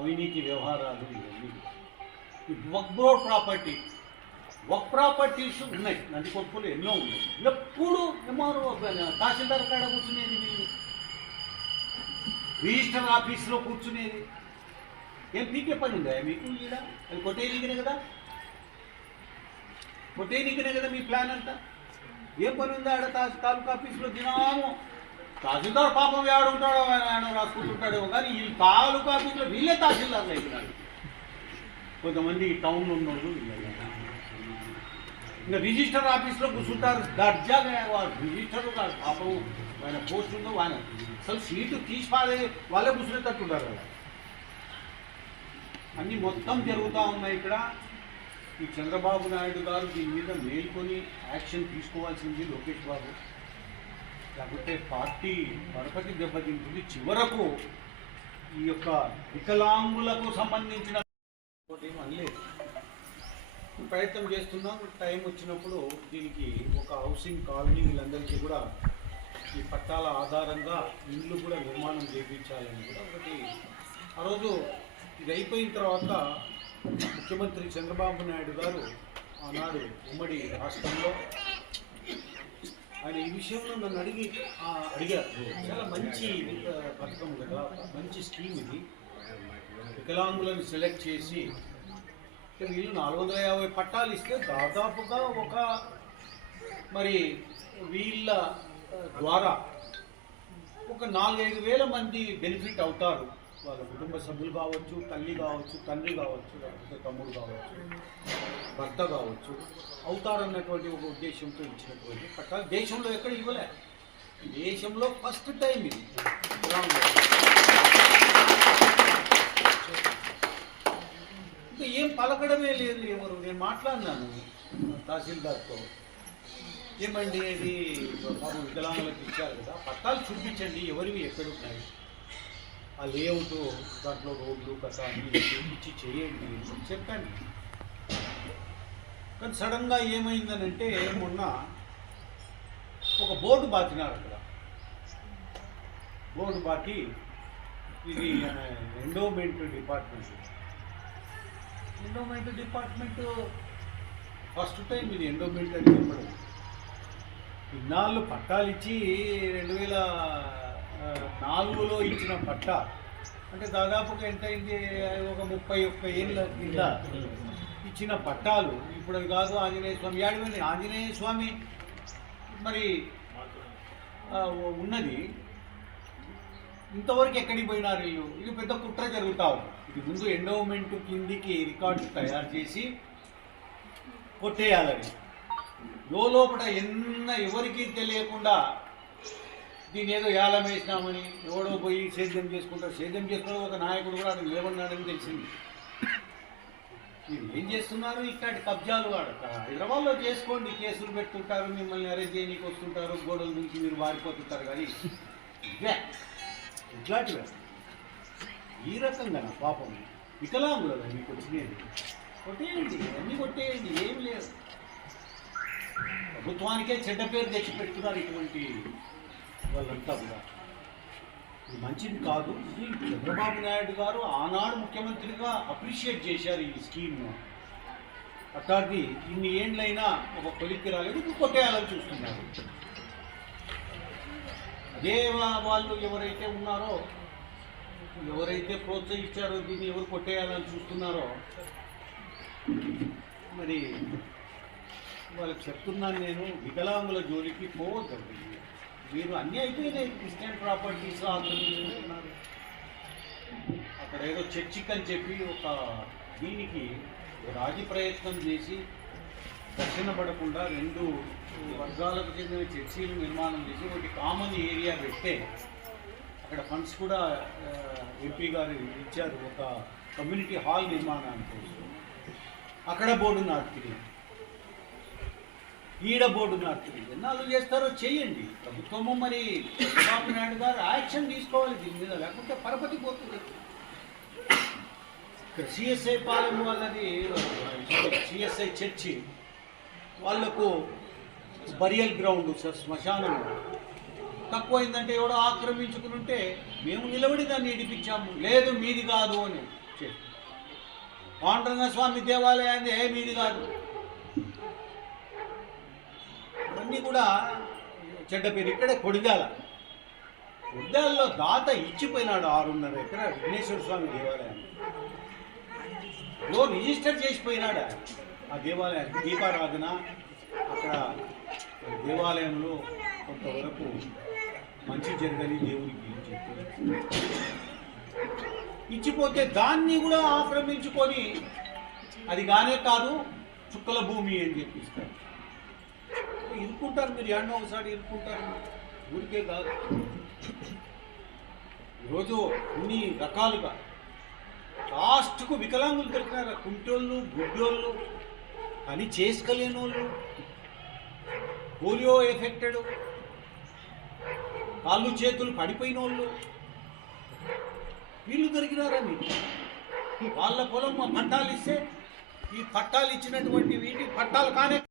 అవినీతి వ్యవహారాలు ఇవన్నీ వక్ ప్రాపర్టీస్ ఉన్నాయి, నందికొట్కూలు ఎన్నో ఉన్నాయి. ఎప్పుడు ఎంఆర్ఓ తహసీల్దార్ కాడ కూర్చునేది, వీళ్ళు రిజిస్టర్ ఆఫీస్లో కూర్చునేది. ఏం పీకే పని ఉందా మీకు? ఈడ అది కొట్టేయనికనే కదా, మీ ప్లాన్ అంతా. ఏం పని ఉందా ఆడ తాలూకా ఆఫీస్లో? దినాము తహసీల్దార్ పాపం ఏడుంటాడో ఆయన రాసుకుంటుంటాడేమో, కానీ ఈ తాలూకా ఆఫీస్లో వీళ్ళే తహసీల్దార్లు అయిపోయినారు. కొంతమంది టౌన్లో ఉన్నోళ్ళు ఇంకా రిజిస్టర్ ఆఫీస్లో కూర్చుంటారు దర్జాగా. రిజిస్టర్ పాపం ఆయన పోస్ట్ ఉందో ఆయన అసలు సీటు తీసి వాళ్ళే కూర్చునేటట్టుంటారు కదా. అన్నీ మొత్తం జరుగుతూ ఉన్నాయి ఇక్కడ. ఈ చంద్రబాబు నాయుడు గారు దీని మీద మేల్కొని యాక్షన్ తీసుకోవాల్సింది లోకేష్ బాబు, లేకపోతే పార్టీ పరపతి దెబ్బతింటుంది. చివరకు ఈ యొక్క వికలాంగులకు సంబంధించిన అనలేదు, ప్రయత్నం చేస్తున్నాం. టైం వచ్చినప్పుడు దీనికి ఒక హౌసింగ్ కాలనీ వీళ్ళందరికీ కూడా ఈ పట్టాల ఆధారంగా ఇళ్ళు కూడా నిర్మాణం చేయించాలని కూడా ఒకటి. ఆ రోజు ఇది అయిపోయిన తర్వాత ముఖ్యమంత్రి చంద్రబాబు నాయుడు గారు ఆనాడు ఉమ్మడి రాష్ట్రంలో ఆయన ఈ విషయంలో నన్ను అడిగారు. చాలా మంచి పథకం కదా, మంచి స్కీమ్ ఇది. వికలాంగులను సెలెక్ట్ చేసి వీళ్ళు 450 పట్టాలు ఇస్తే దాదాపుగా ఒక మరి వీళ్ళ ద్వారా ఒక 4-5 వేల మంది బెనిఫిట్ అవుతారు. వాళ్ళ కుటుంబ సభ్యులు కావచ్చు, తల్లి కావచ్చు, తండ్రి కావచ్చు, లేకపోతే తమ్ముడు కావచ్చు, భర్త కావచ్చు, అవుతారన్నటువంటి ఒక ఉద్దేశంతో ఇచ్చినటువంటి పట్టాలు దేశంలో ఎక్కడ ఇవ్వలే. దేశంలో ఫస్ట్ టైం ఇది. ఇంకా ఏం పలకడమే లేదు ఎవరు. నేను మాట్లాడినాను తహసీల్దార్తో, ఏమండి ఇది బాబు వికలాంగులకు ఇచ్చారు కదా, పట్టాలు చూపించండి ఎవరివి ఎక్కడున్నాయి, ఆ లేఅవుట్ దాంట్లో రోడ్లు కథ అన్ని చూపించి చేయండి అని చెప్పండి. కానీ సడన్గా ఏమైందనంటే మొన్న ఒక బోర్డు బాతినారు అక్కడ. బోర్డు బాటి ఇది ఎండోమెంట్ డిపార్ట్మెంట్ ఫస్ట్ టైం ఇది ఎండోమెంట్ అని చెప్పడం. ఇన్నాళ్ళు పట్టాలు ఇచ్చి 2004లో ఇచ్చిన పట్టా అంటే దాదాపుగా ఎంత అయింది, ఒక 31 ఏళ్ళ కింద ఇచ్చిన పట్టాలు ఇప్పుడు అది కాదు. ఆంజనేయ స్వామి యాడిపోయింది, ఆంజనేయ స్వామి మరి ఉన్నది ఇంతవరకు ఎక్కడికి పోయినారు వీళ్ళు? ఇది పెద్ద కుట్ర జరుగుతూ ఉంది. ఇది ముందు ఎండోమెంట్ కిందికి రికార్డు తయారు చేసి కొట్టేయాలని, లోపల ఎవరికీ తెలియకుండా దీన్ని ఏదో యాలం వేసినామని ఎవడో పోయి సేద్యం చేసుకుంటారు. సేద్యం చేసుకుని ఒక నాయకుడు కూడా అది లేవన్నాడని తెలిసింది. మీరు ఏం చేస్తున్నారు? ఇట్లాంటి కబ్జాలు హైదరాబాద్లో చేసుకోండి, కేసులు పెట్టుకుంటారు, మిమ్మల్ని అరెస్ట్ చేయడానికి వస్తుంటారు, గోడల నుంచి మీరు వారిపోతుంటారు. కానీ ఇట్లాంటివే ఈ రకంగా పాపం వికలాంగులు మీకు వచ్చినది కొట్టేయండి, అన్నీ కొట్టేయండి, ఏం లేదు. ప్రభుత్వానికే చెడ్డ పేరు తెచ్చిపెడుతున్నారు ఇటువంటి వాళ్ళంతా కూడా. ఇది మంచిది కాదు. ఇది చంద్రబాబు నాయుడు గారు ఆనాడు ముఖ్యమంత్రిగా అప్రిషియేట్ చేశారు ఈ స్కీమ్ను. అట్లాంటి ఇన్ని ఏండ్లైనా ఒక కొలిక్కి రాలేదు, ఇప్పుడు కొట్టేయాలని చూస్తున్నారు. అదే వాళ్ళు ఎవరైతే ఉన్నారో, ఎవరైతే ప్రోత్సహించారో దీన్ని ఎవరు కొట్టేయాలని చూస్తున్నారో మరి వాళ్ళకి చెప్తున్నాను నేను, వికలాంగుల జోలికి పోవద్దండి. మీరు అన్నీ అయిపోయినాయి. క్రిస్టియన్ ప్రాపర్టీస్ ఆక్రమించుకుంటున్నారు. అక్కడ ఏదో చర్చిక్ అని చెప్పి ఒక దీనికి రాజీ ప్రయత్నం చేసి దక్షిణ పడకుండా 2 వర్గాలకు చెందిన చర్చీలు నిర్మాణం చేసి ఒకటి కామన్ ఏరియా పెడితే అక్కడ ఫండ్స్ కూడా ఎంపీ గారు ఇచ్చారు ఒక కమ్యూనిటీ హాల్ నిర్మాణానికి. అక్కడ బోర్డు నాటుతుంది, ఈడ బోర్డు నాటుతుంది. ఎన్నాళ్ళు చేస్తారో చేయండి. ప్రభుత్వము మరి చంద్రబాబు నాయుడు గారు యాక్షన్ తీసుకోవాలి దీని మీద, లేకుంటే పరపతి పోతుంది. సిఎస్ఐ పాలెం వాళ్ళది, సిఎస్ఐ చర్చి వాళ్లకు బరియల్ గ్రౌండ్ శ్మశానం తక్కువైందంటే ఎవడో ఆక్రమించుకుని ఉంటే మేము నిలబడి దాన్ని ఇడిపించాము. లేదు మీది కాదు అని పాండురంగ స్వామి దేవాలయాన్ని మీది కాదు. ఇవన్నీ కూడా చెడ్డ పేరు. ఇక్కడే కొడిదాలలో దాత ఇచ్చిపోయినాడు 6.5 ఎకరాలు విఘ్నేశ్వర స్వామి దేవాలయాన్ని. రిజిస్టర్ చేసిపోయినాడు ఆ దేవాలయానికి. దీపారాధన అక్కడ దేవాలయంలో కొంతవరకు మంచి జరగని దేవుడికి ఇచ్చిపోతే దాన్ని కూడా ఆక్రమించుకొని అది కానే కాదు చుక్కల భూమి అని చెప్పిస్తారు. ఇరుక్కుంటారు మీరు, ఎన్నో ఒకసారి ఇరుక్కుంటారు. ఊరికే కాదు, ఈరోజు అన్ని రకాలుగా లాస్ట్కు వికలాంగులు దొరికినారు. కుంటోళ్ళు, గుడ్డోళ్ళు, అని చేసుకోలేని వాళ్ళు, పోలియో ఎఫెక్టెడ్, కాళ్ళు చేతులు పడిపోయిన వాళ్ళు, వీళ్ళు దొరికినారని. వాళ్ళ పొలం పట్టాలు ఇస్తే ఈ పట్టాలు ఇచ్చినటువంటి వీటి పట్టాలు కానే